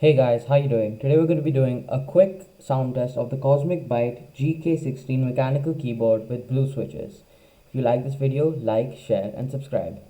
Hey guys, how you doing? Today we're going to be doing a quick sound test of the Cosmic Byte GK16 mechanical keyboard with blue switches. If you like this video, like, share and subscribe.